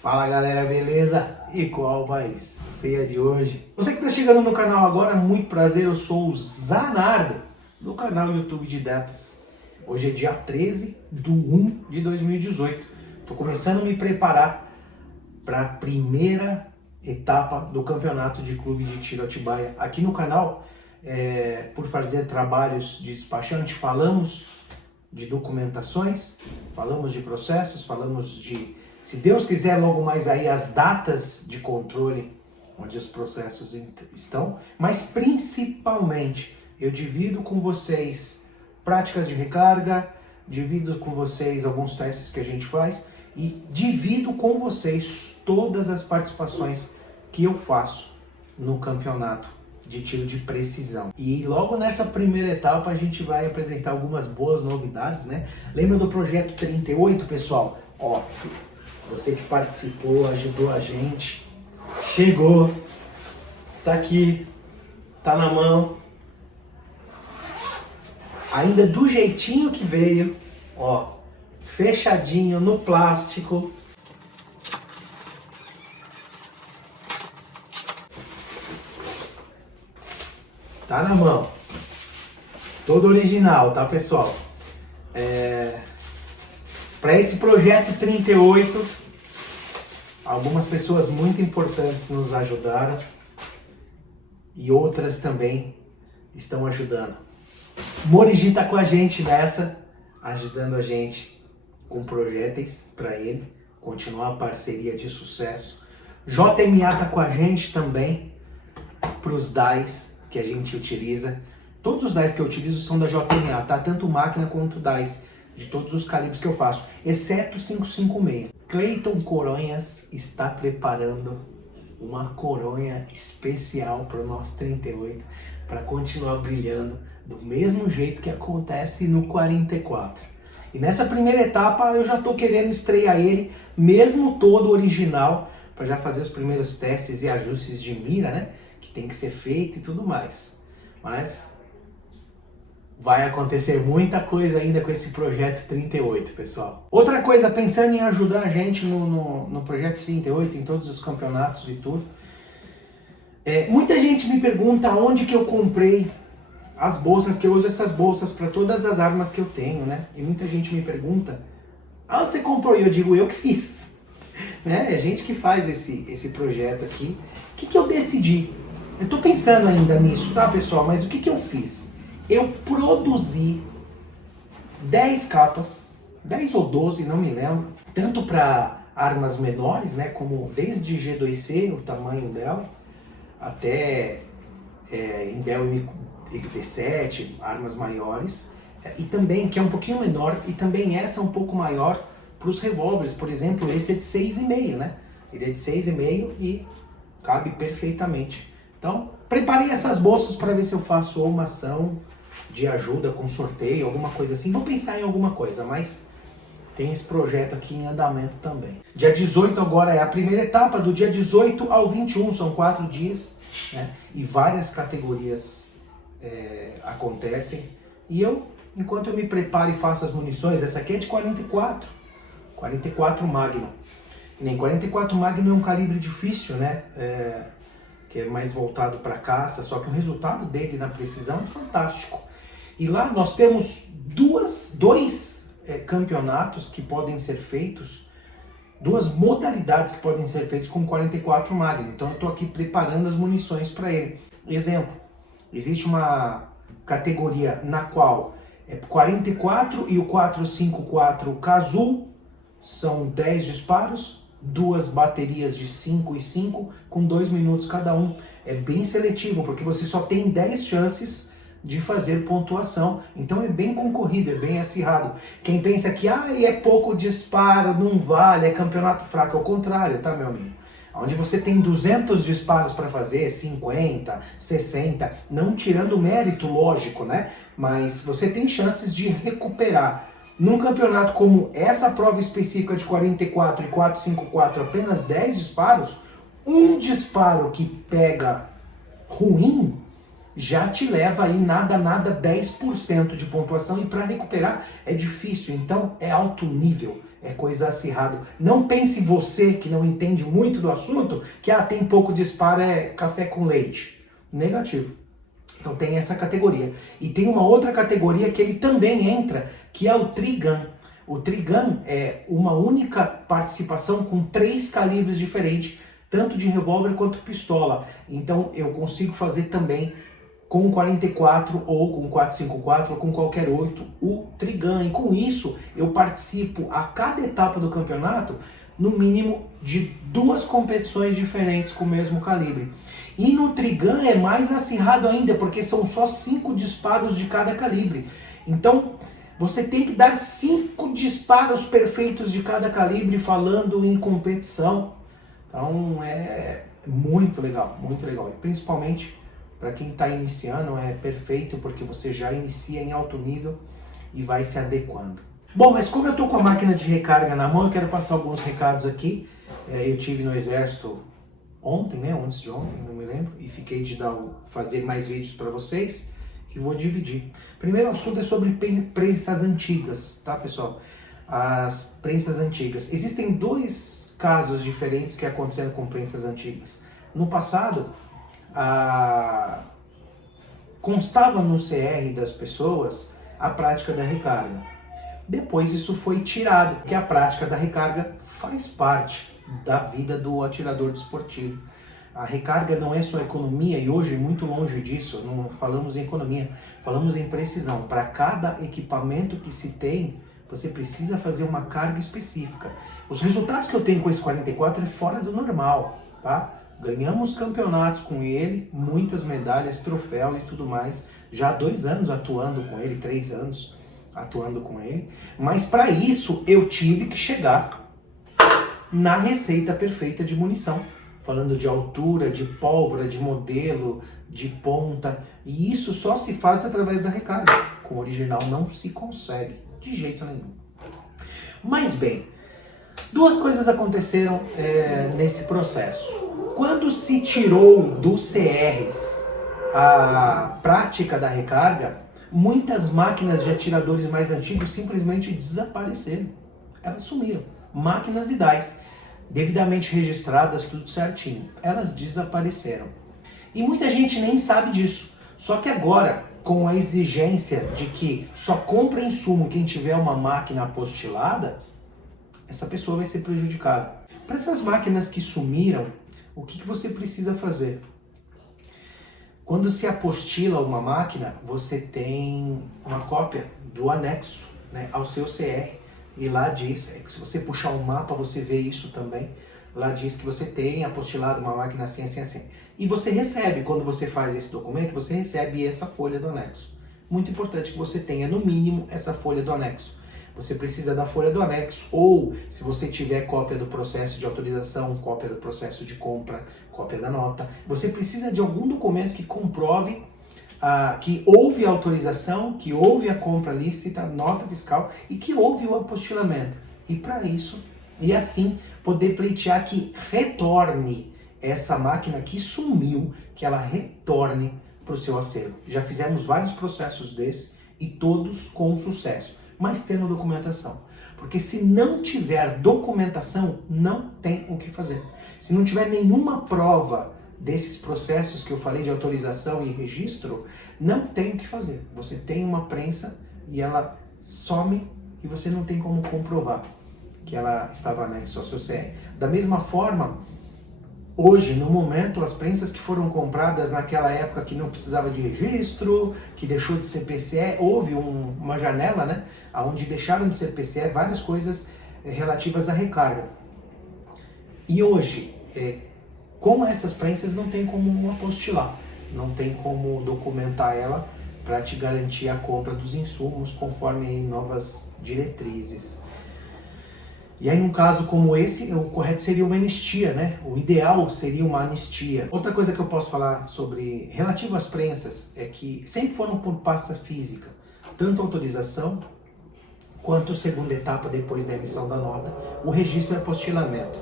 Fala galera, beleza? E qual vai ser a de hoje? Você que está chegando no canal agora, muito prazer, eu sou o Zanardo, do canal YouTube de Debs. Hoje é dia 13/1/2018. Estou começando a me preparar para a primeira etapa do campeonato de clube de tiro Atibaia. Aqui no canal, por fazer trabalhos de despachante, falamos de documentações, falamos de processos, falamos de, se Deus quiser, logo mais aí as datas de controle onde os processos estão, mas principalmente eu divido com vocês práticas de recarga, divido com vocês alguns testes que a gente faz e divido com vocês todas as participações que eu faço no campeonato de tiro de precisão. E logo nessa primeira etapa a gente vai apresentar algumas boas novidades, né? Lembra do projeto 38, pessoal? Ó, você que participou, ajudou a gente, chegou, tá aqui, tá na mão, ainda do jeitinho que veio, ó, fechadinho no plástico. Tá na mão, todo original, tá pessoal? Para esse projeto 38, algumas pessoas muito importantes nos ajudaram e outras também estão ajudando. Morigi tá com a gente nessa, ajudando a gente com projéteis para ele continuar a parceria de sucesso. JMA tá com a gente também para os DAIs que a gente utiliza. Todos os DAIs que eu utilizo são da JMA, tá? Tanto máquina quanto DAIs, de todos os calibres que eu faço, exceto 556. Cleiton Coronhas está preparando uma coronha especial para o nosso 38, para continuar brilhando do mesmo jeito que acontece no 44. E nessa primeira etapa eu já estou querendo estrear ele, mesmo todo original, para já fazer os primeiros testes e ajustes de mira, né? Que tem que ser feito e tudo mais. Mas vai acontecer muita coisa ainda com esse projeto 38, pessoal. Outra coisa, pensando em ajudar a gente no projeto 38, em todos os campeonatos e tudo, muita gente me pergunta onde que eu comprei as bolsas, que eu uso essas bolsas para todas as armas que eu tenho, né? E muita gente me pergunta, onde você comprou? E eu digo, eu que fiz. Né? É a gente que faz esse projeto aqui. O que eu decidi? Eu tô pensando ainda nisso, tá, pessoal? Mas o que eu fiz? Eu produzi 10 capas, 10 ou 12, não me lembro, tanto para armas menores, né, como desde G2C, o tamanho dela, até Imbel MP7, armas maiores, e também, que é um pouquinho menor, e também essa um pouco maior para os revólveres. Por exemplo, esse é de 6,5, né? Ele é de 6,5 e cabe perfeitamente. Então, preparei essas bolsas para ver se eu faço uma ação de ajuda com sorteio, alguma coisa assim. Vou pensar em alguma coisa, mas tem esse projeto aqui em andamento também. Dia 18 agora é a primeira etapa, do dia 18 ao 21, são 4 dias, né? E várias categorias acontecem. E eu, enquanto eu me preparo e faço as munições, essa aqui é de 44 Magnum. E nem 44 Magnum é um calibre difícil, né? Que é mais voltado para caça, só que o resultado dele na precisão é fantástico. E lá nós temos dois campeonatos que podem ser feitos, duas modalidades que podem ser feitas com 44 Magnum. Então eu estou aqui preparando as munições para ele. Exemplo, existe uma categoria na qual 44 e o 454 Cazul são 10 disparos, duas baterias de 5 e 5 com 2 minutos cada um. É bem seletivo, porque você só tem 10 chances de fazer pontuação. Então é bem concorrido, é bem acirrado. Quem pensa que é pouco disparo, não vale, é campeonato fraco, é o contrário, tá, meu amigo? Onde você tem 200 disparos para fazer, 50, 60, não tirando o mérito, lógico, né? Mas você tem chances de recuperar. Num campeonato como essa prova específica de 44 e 454, apenas 10 disparos, um disparo que pega ruim já te leva aí nada 10% de pontuação, e para recuperar é difícil, então é alto nível, é coisa acirrada. Não pense você que não entende muito do assunto, que tem pouco disparo, é café com leite. Negativo. Então tem essa categoria. E tem uma outra categoria que ele também entra, que é o Trigun. O Trigun é uma única participação com 3 calibres diferentes, tanto de revólver quanto pistola. Então eu consigo fazer também com 44 ou com 454 ou com qualquer 8 o Trigun. E com isso eu participo a cada etapa do campeonato no mínimo de 2 competições diferentes com o mesmo calibre. E no Trigun é mais acirrado ainda, porque são só 5 disparos de cada calibre. Então você tem que dar 5 disparos perfeitos de cada calibre falando em competição. Então é muito legal, muito legal. E principalmente para quem está iniciando é perfeito, porque você já inicia em alto nível e vai se adequando. Bom, mas como eu estou com a máquina de recarga na mão, eu quero passar alguns recados aqui. Eu tive no exército ontem, né? Antes de ontem, não me lembro, e fiquei de fazer mais vídeos para vocês e vou dividir. Primeiro assunto é sobre prensas antigas, tá, pessoal? As prensas antigas. Existem 2 casos diferentes que aconteceram com prensas antigas. No passado, constava no CR das pessoas a prática da recarga. Depois isso foi tirado, porque a prática da recarga faz parte da vida do atirador desportivo. A recarga não é só economia, e hoje muito longe disso, não falamos em economia, falamos em precisão. Para cada equipamento que se tem, você precisa fazer uma carga específica. Os resultados que eu tenho com esse 44 é fora do normal, tá? Ganhamos campeonatos com ele, muitas medalhas, troféu e tudo mais. Já há 2 anos atuando com ele, 3 anos atuando com ele. Mas para isso eu tive que chegar na receita perfeita de munição. Falando de altura, de pólvora, de modelo, de ponta. E isso só se faz através da recarga. Com o original não se consegue, de jeito nenhum. Mas bem, 2 coisas aconteceram nesse processo. Quando se tirou dos CRs a prática da recarga, muitas máquinas de atiradores mais antigos simplesmente desapareceram. Elas sumiram. Máquinas e DAIs, devidamente registradas, tudo certinho. Elas desapareceram. E muita gente nem sabe disso. Só que agora, com a exigência de que só compra insumo quem tiver uma máquina apostilada, essa pessoa vai ser prejudicada. Para essas máquinas que sumiram, o que você precisa fazer? Quando se apostila uma máquina, você tem uma cópia do anexo, né, ao seu CR. E lá diz, se você puxar um mapa, você vê isso também. Lá diz que você tem apostilado uma máquina assim, assim, assim. E você recebe, quando você faz esse documento, você recebe essa folha do anexo. Muito importante que você tenha, no mínimo, essa folha do anexo. Você precisa da folha do anexo, ou se você tiver cópia do processo de autorização, cópia do processo de compra, cópia da nota, você precisa de algum documento que comprove que houve a autorização, que houve a compra lícita, nota fiscal e que houve o apostilamento. E para isso, e assim, poder pleitear que retorne essa máquina que sumiu, que ela retorne para o seu acervo. Já fizemos vários processos desses e todos com sucesso, mas tendo documentação. Porque se não tiver documentação, não tem o que fazer. Se não tiver nenhuma prova desses processos que eu falei de autorização e registro, não tem o que fazer. Você tem uma prensa e ela some e você não tem como comprovar que ela estava anexa ao seu CR. Da mesma forma, hoje, no momento, as prensas que foram compradas naquela época que não precisava de registro, que deixou de ser PCE, houve uma janela, né, onde deixaram de ser PCE várias coisas relativas à recarga. E hoje, com essas prensas não tem como apostilar, não tem como documentar ela para te garantir a compra dos insumos conforme aí novas diretrizes. E aí num caso como esse, o correto seria uma anistia, né? O ideal seria uma anistia. Outra coisa que eu posso falar sobre relativo às prensas é que sempre foram por pasta física, tanto a autorização quanto a segunda etapa depois da emissão da nota, o registro e apostilamento.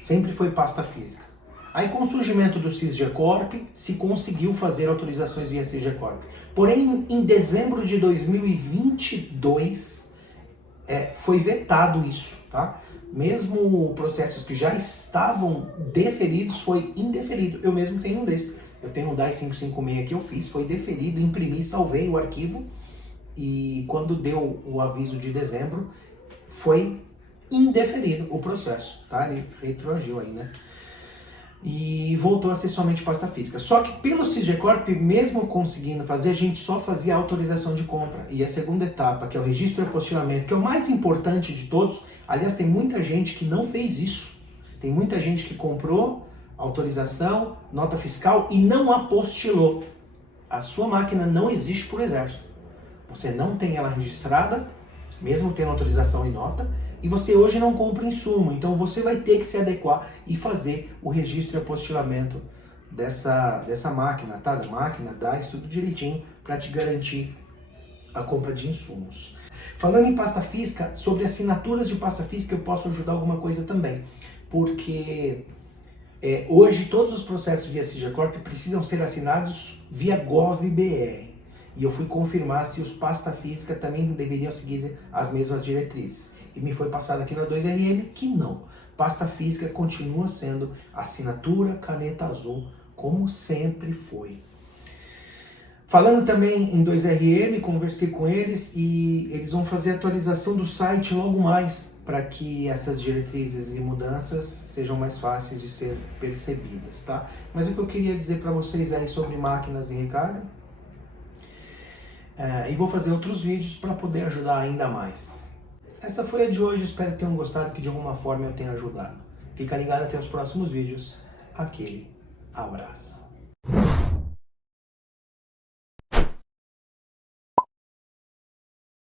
Sempre foi pasta física. Aí com o surgimento do SysGeCorp, se conseguiu fazer autorizações via SysGeCorp. Porém, em dezembro de 2022, foi vetado isso, tá? Mesmo processos que já estavam deferidos, foi indeferido. Eu mesmo tenho um desses. Eu tenho um DAI 556 que eu fiz, foi deferido, imprimi, salvei o arquivo e quando deu o aviso de dezembro, foi indeferido o processo, tá? Ele retroagiu aí, né? E voltou a ser somente pasta física. Só que pelo SysGeCorp, mesmo conseguindo fazer, a gente só fazia a autorização de compra. E a segunda etapa, que é o registro e apostilamento, que é o mais importante de todos. Aliás, tem muita gente que não fez isso. Tem muita gente que comprou autorização, nota fiscal e não apostilou. A sua máquina não existe por exército. Você não tem ela registrada, mesmo tendo autorização e nota, e você hoje não compra insumo, então você vai ter que se adequar e fazer o registro e apostilamento dessa máquina, tá? Da máquina, DAIs, tudo direitinho para te garantir a compra de insumos. Falando em pasta física, sobre assinaturas de pasta física eu posso ajudar alguma coisa também, porque hoje todos os processos via SysGeCorp precisam ser assinados via GovBR. E eu fui confirmar se os pasta física também deveriam seguir as mesmas diretrizes. E me foi passado aqui na 2RM que não. Pasta física continua sendo assinatura caneta azul, como sempre foi. Falando também em 2RM, conversei com eles e eles vão fazer a atualização do site logo mais, para que essas diretrizes e mudanças sejam mais fáceis de ser percebidas, tá? Mas o que eu queria dizer para vocês aí sobre máquinas e recarga, e vou fazer outros vídeos para poder ajudar ainda mais. Essa foi a de hoje, espero que tenham gostado, que de alguma forma eu tenha ajudado. Fica ligado até os próximos vídeos. Aquele abraço.